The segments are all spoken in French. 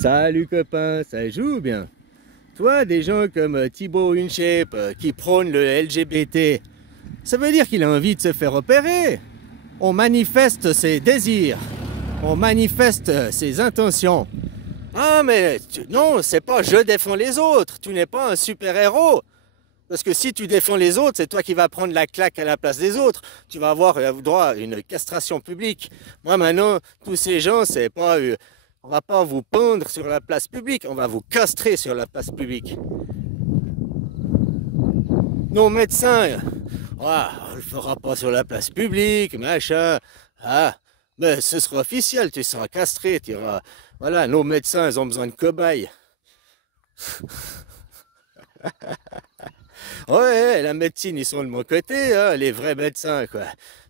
Salut copain, ça joue bien. Toi, des gens comme Thibaut InShape qui prônent le LGBT, ça veut dire qu'il a envie de se faire opérer. On manifeste ses désirs, on manifeste ses intentions. Ah mais non, c'est pas je défends les autres, tu n'es pas un super-héros. Parce que si tu défends les autres, c'est toi qui vas prendre la claque à la place des autres. Tu vas avoir droit à une castration publique. Moi maintenant, tous ces gens, c'est pas... on va pas vous pendre sur la place publique, on va vous castrer sur la place publique. Nos médecins, on le fera pas sur la place publique, machin. Ah, mais ce sera officiel, tu seras castré, tu iras... Voilà, nos médecins, ils ont besoin de cobayes. Ouais, la médecine, ils sont de mon côté, hein, les vrais médecins, quoi.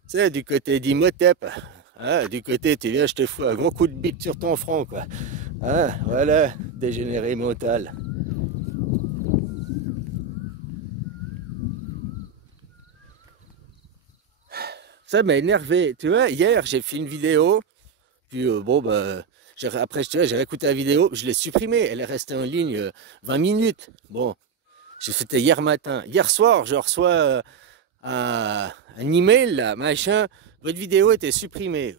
Tu sais, du côté d'Imhotep. Hein, du côté, tu viens, je te fous un gros coup de bite sur ton front, quoi. Hein, voilà, dégénéré mental. Ça m'a énervé. Tu vois, hier, j'ai fait une vidéo, puis bon, bah, après, tu vois, j'ai réécouté la vidéo, je l'ai supprimée, elle est restée en ligne 20 minutes. Bon, c'était hier matin. Hier soir, je reçois un email, là, machin, votre vidéo était supprimée.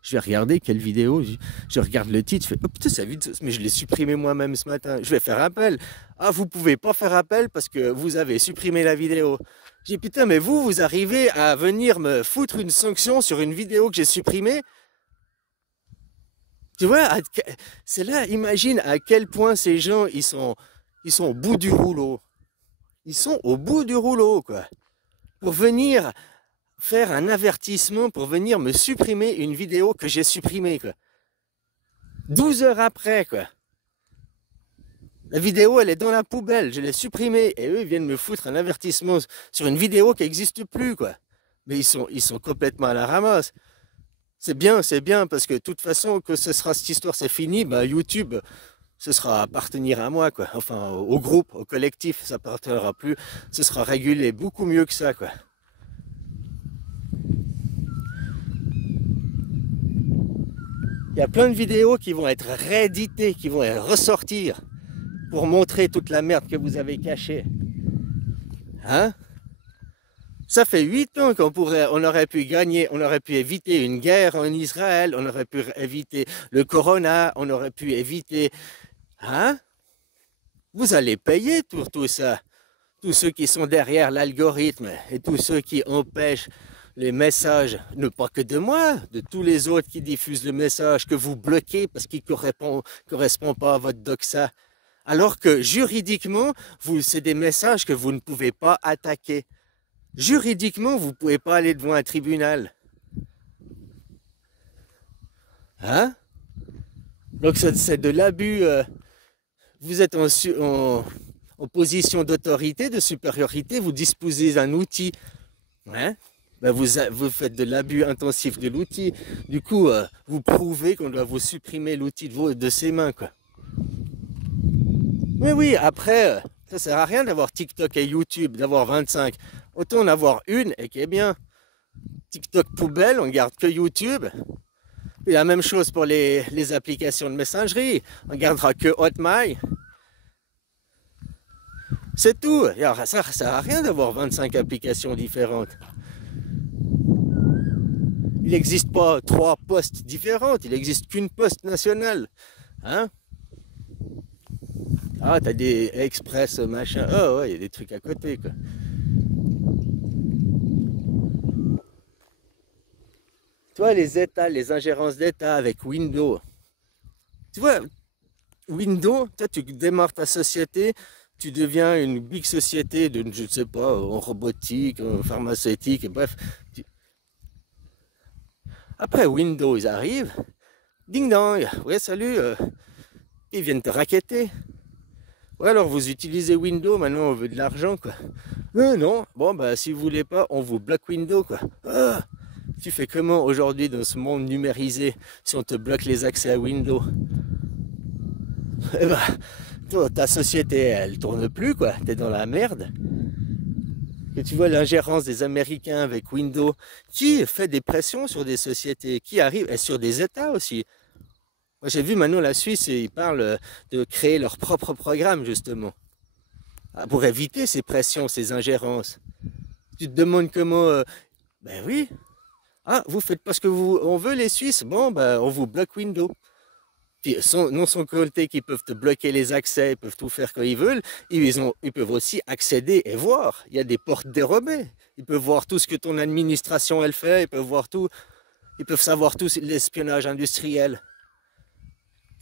Je vais regarder quelle vidéo, je regarde le titre, je fais, oh putain, ça vite, mais je l'ai supprimé moi-même ce matin. Je vais faire appel. Ah, vous pouvez pas faire appel parce que vous avez supprimé la vidéo. J'ai dit, putain, mais vous arrivez à venir me foutre une sanction sur une vidéo que j'ai supprimée? Tu vois, c'est là, imagine à quel point ces gens, ils sont au bout du rouleau. Ils sont au bout du rouleau, quoi. Pour venir faire un avertissement, pour venir me supprimer une vidéo que j'ai supprimée, quoi. 12 heures après, quoi. La vidéo, elle est dans la poubelle, je l'ai supprimée. Et eux, ils viennent me foutre un avertissement sur une vidéo qui n'existe plus, quoi. Mais ils sont complètement à la ramasse. C'est bien, parce que de toute façon, que ce sera cette histoire, c'est fini, bah YouTube, ce sera appartenir à moi, quoi. Enfin, au groupe, au collectif, ça appartiendra plus. Ce sera régulé beaucoup mieux que ça, quoi. Il y a plein de vidéos qui vont être rééditées, qui vont ressortir pour montrer toute la merde que vous avez cachée. Hein? Ça fait 8 ans on aurait pu gagner, on aurait pu éviter une guerre en Israël, on aurait pu éviter le corona, on aurait pu éviter... Hein? Vous allez payer pour tout ça. Tous ceux qui sont derrière l'algorithme et tous ceux qui empêchent les messages, ne pas que de moi, de tous les autres qui diffusent le message que vous bloquez parce qu'il ne correspond pas à votre doxa. Alors que juridiquement, c'est des messages que vous ne pouvez pas attaquer. Juridiquement, vous ne pouvez pas aller devant un tribunal. Hein? Donc c'est de l'abus. Vous êtes en position d'autorité, de supériorité, vous disposez d'un outil. Hein? Ben vous faites de l'abus intensif de l'outil. Du coup, vous prouvez qu'on doit vous supprimer l'outil de ses mains, quoi. Mais oui, après, ça sert à rien d'avoir TikTok et YouTube, d'avoir 25. Autant en avoir une et qui est bien. TikTok poubelle, on garde que YouTube. Et la même chose pour les applications de messagerie. On gardera que Hotmail. C'est tout. Alors, ça sert à rien d'avoir 25 applications différentes. Il n'existe pas 3 postes différentes. Il n'existe qu'une poste nationale. Hein? Ah, t'as des express, machin. Oh, ouais, il y a des trucs à côté, quoi. Toi, les États, les ingérences d'État avec Windows. Tu vois, Windows, toi, tu démarres ta société, tu deviens une big société de, je ne sais pas, en robotique, en pharmaceutique, et bref. Après, Windows, ils arrivent. Ding dong, ouais, salut, ils viennent te racketter. Ouais, alors vous utilisez Windows, maintenant on veut de l'argent, quoi. Non, bon, bah si vous voulez pas, on vous bloque Windows, quoi. Ah, tu fais comment aujourd'hui dans ce monde numérisé si on te bloque les accès à Windows? Eh bah, toi, ta société, elle tourne plus, quoi. T'es dans la merde. Que tu vois l'ingérence des Américains avec Windows, qui fait des pressions sur des sociétés, qui arrivent, et sur des États aussi. Moi j'ai vu maintenant la Suisse, ils parlent de créer leur propre programme justement, pour éviter ces pressions, ces ingérences. Tu te demandes comment... ben oui, ah, vous faites pas ce que on veut les Suisses, bon, ben on vous bloque Windows. Puis non sans compter qu'ils peuvent te bloquer les accès, ils peuvent tout faire quand ils veulent, ils peuvent aussi accéder et voir. Il y a des portes dérobées. Ils peuvent voir tout ce que ton administration elle fait, ils peuvent voir tout, ils peuvent savoir tout l'espionnage industriel.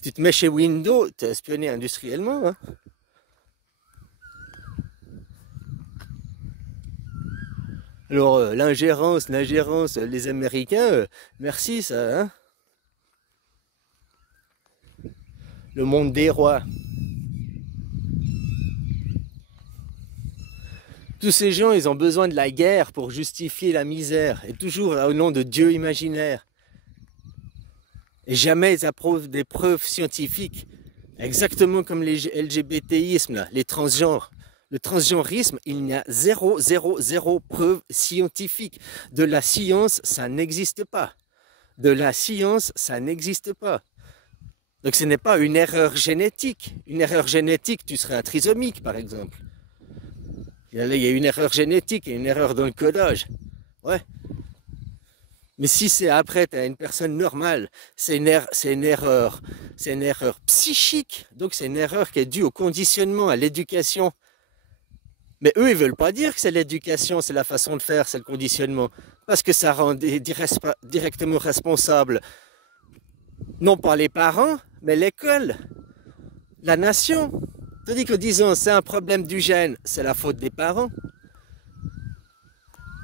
Tu te mets chez Windows, tu es espionné industriellement. Hein. Alors l'ingérence, les Américains, merci ça. Hein. Le monde des rois. Tous ces gens, ils ont besoin de la guerre pour justifier la misère, et toujours au nom de Dieu imaginaire. Et jamais ils approuvent des preuves scientifiques, exactement comme les LGBTismes, les transgenres. Le transgenrisme, il n'y a zéro preuve scientifique. De la science, ça n'existe pas. De la science, ça n'existe pas. Donc ce n'est pas une erreur génétique. Une erreur génétique, tu serais un trisomique, par exemple. Il y a une erreur génétique et une erreur dans le codage. Ouais. Mais si c'est après, tu as une personne normale, c'est une erreur psychique. Donc c'est une erreur qui est due au conditionnement, à l'éducation. Mais eux, ils veulent pas dire que c'est l'éducation, c'est la façon de faire, c'est le conditionnement. Parce que ça rend directement responsable, non pas les parents, mais l'école, la nation. Tandis qu'en disant c'est un problème du gène, c'est la faute des parents.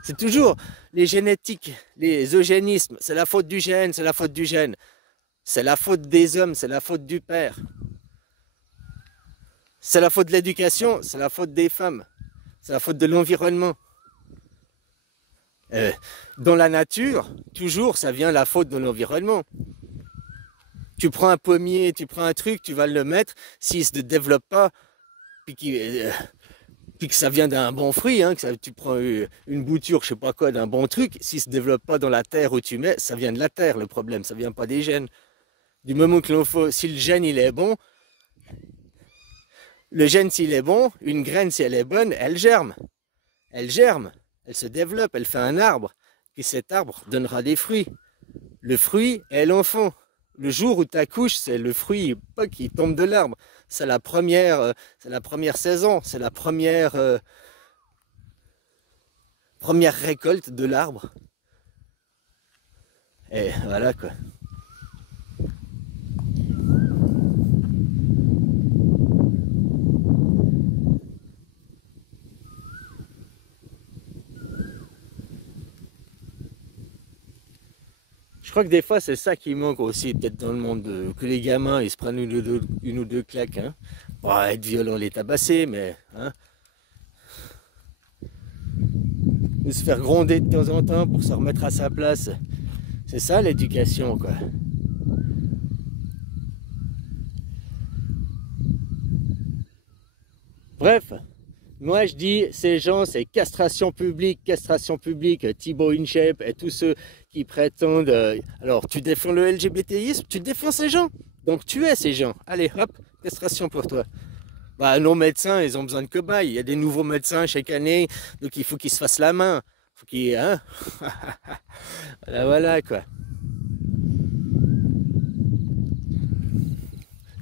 C'est toujours les génétiques, les eugénismes, c'est la faute du gène, c'est la faute du gène. C'est la faute des hommes, c'est la faute du père. C'est la faute de l'éducation, c'est la faute des femmes. C'est la faute de l'environnement. Dans la nature, toujours, ça vient la faute de l'environnement. Tu prends un pommier, tu prends un truc, tu vas le mettre, s'il ne se développe pas, puis que ça vient d'un bon fruit, hein, tu prends une bouture, je sais pas quoi, d'un bon truc, s'il ne se développe pas dans la terre où tu mets, ça vient de la terre le problème, ça vient pas des gènes. Du moment que si le gène il est bon, le gène s'il est bon, une graine si elle est bonne, elle germe. Elle germe, elle se développe, elle fait un arbre, puis cet arbre donnera des fruits. Le fruit est l'enfant. Le jour où tu accouches, c'est le fruit qui tombe de l'arbre. C'est la première saison, c'est la première récolte de l'arbre. Et voilà quoi. Je crois que des fois c'est ça qui manque aussi peut-être dans le monde, que les gamins ils se prennent une ou deux claques. Hein. Bon, être violent, les tabasser, mais hein, de se faire gronder de temps en temps pour se remettre à sa place. C'est ça l'éducation quoi. Bref, moi je dis ces gens c'est castration publique, Thibaut InShape et tous ceux qui prétendent... alors tu défends le LGBTisme, tu défends ces gens. Donc tu es ces gens. Allez hop, castration pour toi. Bah, nos médecins, ils ont besoin de cobayes. Il y a des nouveaux médecins chaque année, donc il faut qu'ils se fassent la main. Faut qu'ils... Hein. Voilà quoi.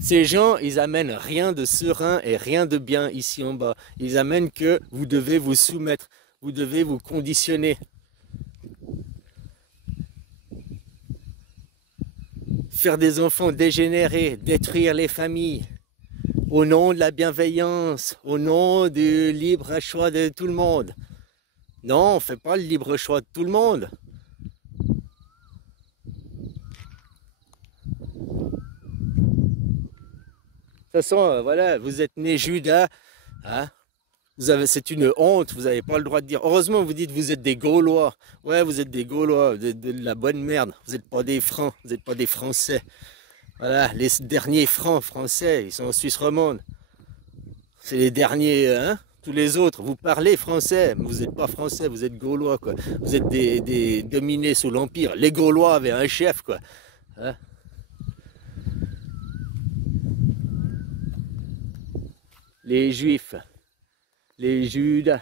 Ces gens, ils amènent rien de serein et rien de bien ici en bas. Ils amènent que vous devez vous soumettre, vous devez vous conditionner. Faire des enfants dégénérés, détruire les familles, au nom de la bienveillance, au nom du libre choix de tout le monde. Non, on ne fait pas le libre choix de tout le monde. De toute façon, voilà, vous êtes né Judas, hein, c'est une honte, vous n'avez pas le droit de dire. Heureusement, vous dites vous êtes des Gaulois. Ouais, vous êtes des Gaulois, vous êtes de la bonne merde. Vous n'êtes pas des Francs, vous n'êtes pas des Français. Voilà, les derniers Francs français, ils sont en Suisse romande. C'est les derniers, hein. Tous les autres, vous parlez français, mais vous n'êtes pas français, vous êtes Gaulois, quoi. Vous êtes des dominés sous l'Empire. Les Gaulois avaient un chef, quoi. Hein. les Juifs, les Judes,